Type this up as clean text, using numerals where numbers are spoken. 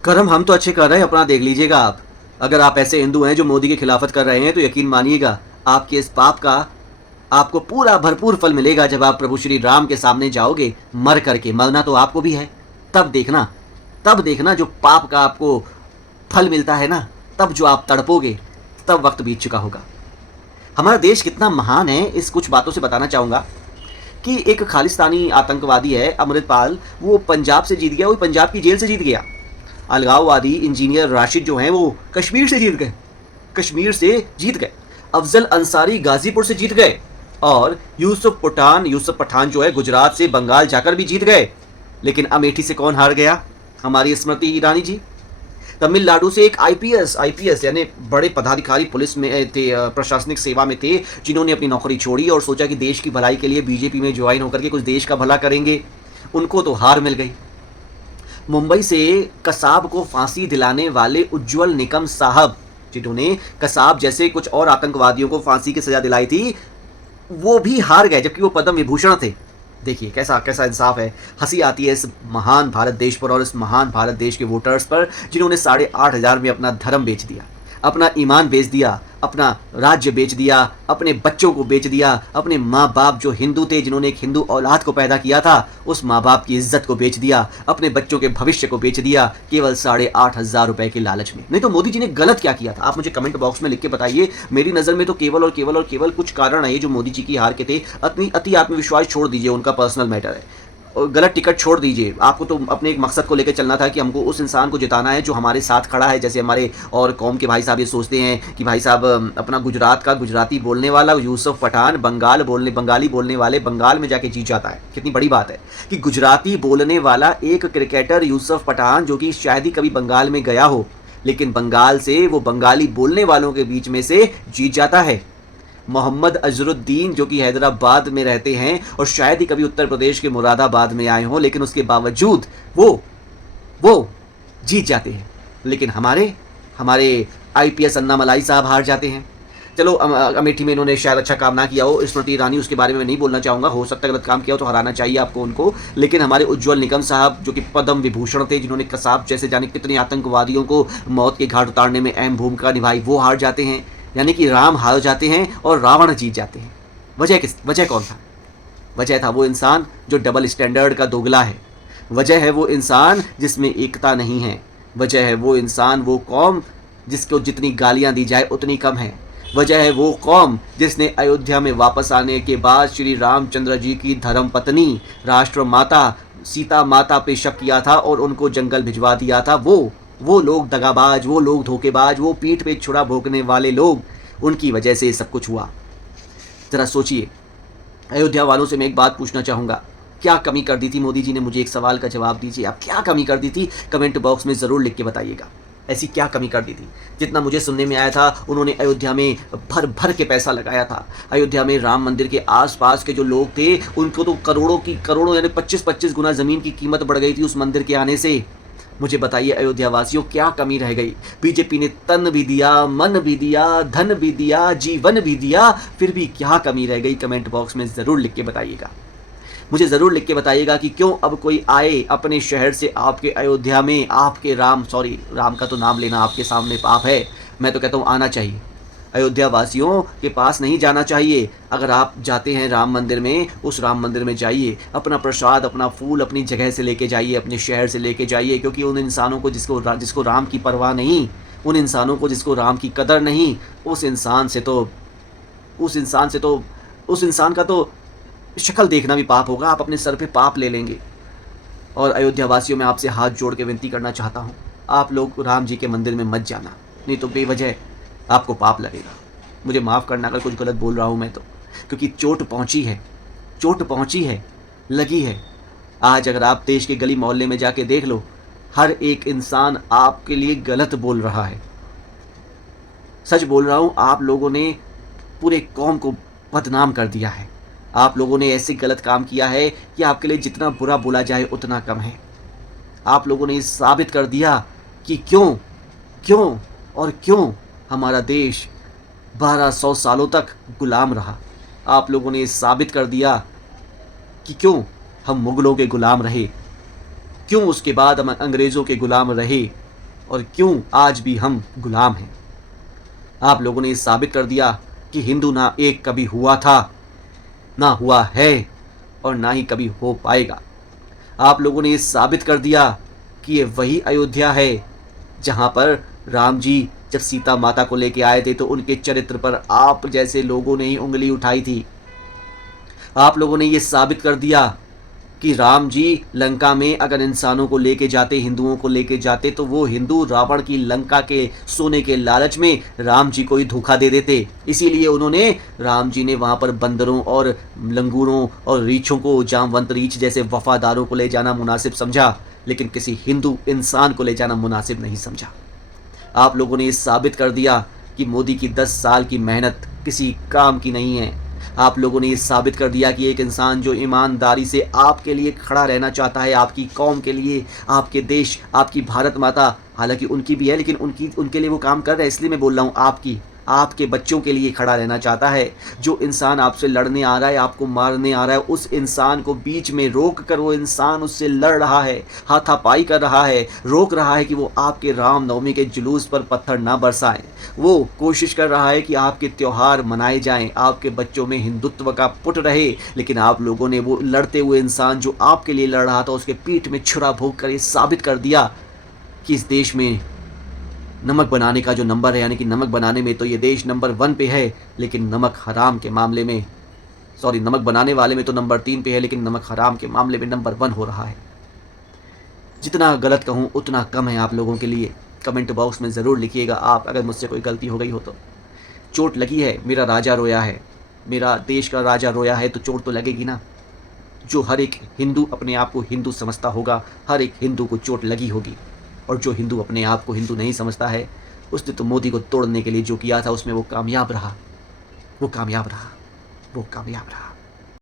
कर्म हम तो अच्छे कर रहे हैं, अपना देख लीजिएगा आप। अगर आप ऐसे हिंदू हैं जो मोदी की खिलाफत कर रहे हैं, तो यकीन मानिएगा आपके इस पाप का आपको पूरा भरपूर फल मिलेगा जब आप प्रभु श्री राम के सामने जाओगे मर करके। मरना तो आपको भी है, तब देखना जो पाप का आपको फल मिलता है ना, तब जो आप तड़पोगे, तब वक्त बीत चुका होगा। हमारा देश कितना महान है, इस कुछ बातों से बताना चाहूँगा कि एक खालिस्तानी आतंकवादी है अमृतपाल, वो पंजाब से जीत गया, वो पंजाब की जेल से जीत गया। अलगाववादी इंजीनियर राशिद जो हैं वो कश्मीर से जीत गए। अफजल अंसारी गाजीपुर से जीत गए और यूसुफ पठान जो है गुजरात से बंगाल जाकर भी जीत गए। लेकिन अमेठी से कौन हार गया? हमारी स्मृति ईरानी जी। तमिलनाडु से एक आईपीएस यानी बड़े पदाधिकारी पुलिस में थे, प्रशासनिक सेवा में थे, जिन्होंने अपनी नौकरी छोड़ी और सोचा कि देश की भलाई के लिए बीजेपी में ज्वाइन होकर के कुछ देश का भला करेंगे। उनको तो हार मिल गई। मुंबई से कसाब को फांसी दिलाने वाले उज्जवल निकम साहब, जिन्होंने कसाब जैसे कुछ और आतंकवादियों को फांसी की सजा दिलाई थी, वो भी हार गए, जबकि वो पद्म विभूषण थे। देखिए कैसा कैसा इंसाफ है। हंसी आती है इस महान भारत देश पर और इस महान भारत देश के वोटर्स पर, जिन्होंने 8,500 में अपना धर्म बेच दिया, अपना ईमान बेच दिया, अपना राज्य बेच दिया, अपने बच्चों को बेच दिया, अपने माँ बाप जो हिंदू थे, जिन्होंने एक हिंदू औलाद को पैदा किया था, उस माँ बाप की इज्जत को बेच दिया, अपने बच्चों के भविष्य को बेच दिया, केवल 8,500 रुपए के लालच में। नहीं तो मोदी जी ने गलत क्या किया था? आप मुझे कमेंट बॉक्स में लिख के बताइए। मेरी नज़र में तो केवल कुछ कारण है जो मोदी जी की हार के थे। अति आत्मविश्वास छोड़ दीजिए, उनका पर्सनल मैटर है। और गलत टिकट छोड़ दीजिए। आपको तो अपने एक मकसद को लेकर चलना था कि हमको उस इंसान को जिताना है जो हमारे साथ खड़ा है। जैसे हमारे और कौम के भाई साहब ये सोचते हैं कि भाई साहब अपना गुजरात का गुजराती बोलने वाला यूसुफ पठान बंगाली बोलने वाले बंगाल में जाके जीत जाता है। कितनी बड़ी बात है कि गुजराती बोलने वाला एक क्रिकेटर यूसुफ पठान, जो कि शायद ही कभी बंगाल में गया हो, लेकिन बंगाल से वो बंगाली बोलने वालों के बीच में से जीत जाता है। मोहम्मद अजरुद्दीन जो कि हैदराबाद में रहते हैं और शायद ही कभी उत्तर प्रदेश के मुरादाबाद में आए हों, लेकिन उसके बावजूद वो जीत जाते हैं। लेकिन हमारे आईपीएस अन्नामलाई साहब हार जाते हैं। चलो अमेठी में इन्होंने शायद अच्छा काम ना किया हो, स्मृति ईरानी, उसके बारे में मैं नहीं बोलना चाहूँगा। हो सकता है गलत काम किया हो तो हराना चाहिए आपको उनको। लेकिन हमारे उज्जवल निकम साहब जो कि पद्म विभूषण थे, जिन्होंने कसाब जैसे जाने कितने आतंकवादियों को मौत के घाट उतारने में अहम भूमिका निभाई, वो हार जाते हैं। यानी कि राम हार जाते हैं और रावण जीत जाते हैं। वजह कौन था? वजह था वो इंसान जो डबल स्टैंडर्ड का दोगला है। वजह है वो इंसान जिसमें एकता नहीं है। वजह है वो इंसान, वो कौम जिसको जितनी गालियां दी जाए उतनी कम है। वजह है वो कौम जिसने अयोध्या में वापस आने के बाद श्री रामचंद्र जी की धर्मपत्नी राष्ट्र माता सीता माता पे शक किया था और उनको जंगल भिजवा दिया था। वो लोग दगाबाज, वो लोग धोखेबाज, वो पीठ पे छुरा भोंकने वाले लोग, उनकी वजह से सब कुछ हुआ। जरा सोचिए। अयोध्या वालों से मैं एक बात पूछना चाहूँगा, क्या कमी कर दी थी मोदी जी ने? मुझे एक सवाल का जवाब दीजिए, आप क्या कमी कर दी थी? कमेंट बॉक्स में ज़रूर लिख के बताइएगा। ऐसी क्या कमी कर दी थी? जितना मुझे सुनने में आया था, उन्होंने अयोध्या में भर भर के पैसा लगाया था। अयोध्या में राम मंदिर के आसपास के जो लोग थे, उनको तो करोड़ों यानी 25-25 गुना ज़मीन की कीमत बढ़ गई थी उस मंदिर के आने से। मुझे बताइए अयोध्या वासियों, क्या कमी रह गई? बीजेपी ने तन भी दिया, मन भी दिया, धन भी दिया, जीवन भी दिया, फिर भी क्या कमी रह गई? कमेंट बॉक्स में ज़रूर लिख के बताइएगा। मुझे ज़रूर लिख के बताइएगा कि क्यों अब कोई आए अपने शहर से आपके अयोध्या में, आपके राम का तो नाम लेना आपके सामने पाप है। मैं तो कहता हूँ आना चाहिए। अयोध्या वासियों के पास नहीं जाना चाहिए। अगर आप जाते हैं राम मंदिर में, उस राम मंदिर में जाइए, अपना प्रसाद, अपना फूल अपनी जगह से लेके जाइए, अपने शहर से लेके जाइए। क्योंकि उन इंसानों को जिसको राम की परवाह नहीं, उन इंसानों को जिसको राम की कदर नहीं, उस इंसान का तो शक्ल देखना भी पाप होगा। आप अपने सर पे पाप ले लेंगे। और अयोध्या वासियों में आपसे हाथ जोड़ के विनती करना चाहता हूँ, आप लोग राम जी के मंदिर में मत जाना, नहीं तो बेवजह आपको पाप लगेगा। मुझे माफ़ करना अगर कुछ गलत बोल रहा हूँ मैं तो, क्योंकि चोट पहुँची है, लगी है। आज अगर आप देश के गली मोहल्ले में जाके देख लो, हर एक इंसान आपके लिए गलत बोल रहा है। सच बोल रहा हूँ, आप लोगों ने पूरे कौम को बदनाम कर दिया है। आप लोगों ने ऐसे गलत काम किया है कि आपके लिए जितना बुरा बोला जाए उतना कम है। आप लोगों ने साबित कर दिया कि क्यों हमारा देश 1200 सालों तक गुलाम रहा। आप लोगों ने साबित कर दिया कि क्यों हम मुग़लों के गुलाम रहे, क्यों उसके बाद हम अंग्रेज़ों के गुलाम रहे। और क्यों आज भी हम गुलाम हैं। आप लोगों ने ये साबित कर दिया कि हिंदू ना एक कभी हुआ था, ना हुआ है और ना ही कभी हो पाएगा। आप लोगों ने ये साबित कर दिया कि ये वही अयोध्या है जहाँ पर राम जी जब सीता माता को लेके आए थे तो उनके चरित्र पर आप जैसे लोगों ने ही उंगली उठाई थी। आप लोगों ने ये साबित कर दिया कि राम जी लंका में अगर इंसानों को लेके जाते, हिंदुओं को लेके जाते, तो वो हिंदू रावण की लंका के सोने के लालच में राम जी को ही धोखा दे देते। इसीलिए उन्होंने, राम जी ने वहाँ पर बंदरों और लंगूरों और रीछों को, जामवंत रीछ जैसे वफादारों को ले जाना मुनासिब समझा, लेकिन किसी हिंदू इंसान को ले जाना मुनासिब नहीं समझा। आप लोगों ने ये साबित कर दिया कि मोदी की 10 साल की मेहनत किसी काम की नहीं है। आप लोगों ने ये साबित कर दिया कि एक इंसान जो ईमानदारी से आपके लिए खड़ा रहना चाहता है, आपकी कौम के लिए, आपके देश, आपकी भारत माता, हालांकि उनकी भी है लेकिन उनके लिए वो काम कर रहे हैं, इसलिए मैं बोल रहा हूँ आपके बच्चों के लिए खड़ा रहना चाहता है। जो इंसान आपसे लड़ने आ रहा है, आपको मारने आ रहा है, उस इंसान को बीच में रोक कर वो इंसान उससे लड़ रहा है, हाथापाई कर रहा है, रोक रहा है कि वो आपके रामनवमी के जुलूस पर पत्थर ना बरसाएं। वो कोशिश कर रहा है कि आपके त्योहार मनाए जाएं, आपके बच्चों में हिंदुत्व का पुट रहे, लेकिन आप लोगों ने वो लड़ते हुए इंसान जो आपके लिए लड़ रहा था उसके पीठ में छुरा भोंक कर ये साबित कर दिया कि इस देश में नमक बनाने का जो नंबर है, यानी कि नमक बनाने में तो ये देश नंबर 1 पे है, लेकिन नमक हराम के मामले में, सॉरी, नमक बनाने वाले में तो नंबर 3 पे है, लेकिन नमक हराम के मामले में नंबर 1 हो रहा है। जितना गलत कहूँ उतना कम है आप लोगों के लिए। कमेंट बॉक्स में ज़रूर लिखिएगा आप, अगर मुझसे कोई गलती हो गई हो तो। चोट लगी है, मेरा राजा रोया है, मेरा देश का राजा रोया है, तो चोट तो लगेगी ना। जो हर एक हिंदू अपने आप को हिंदू समझता होगा, हर एक हिंदू को चोट लगी होगी। और जो हिंदू अपने आप को हिंदू नहीं समझता है, उसने तो मोदी को तोड़ने के लिए जो किया था उसमें वो कामयाब रहा, वो कामयाब रहा, वो कामयाब रहा।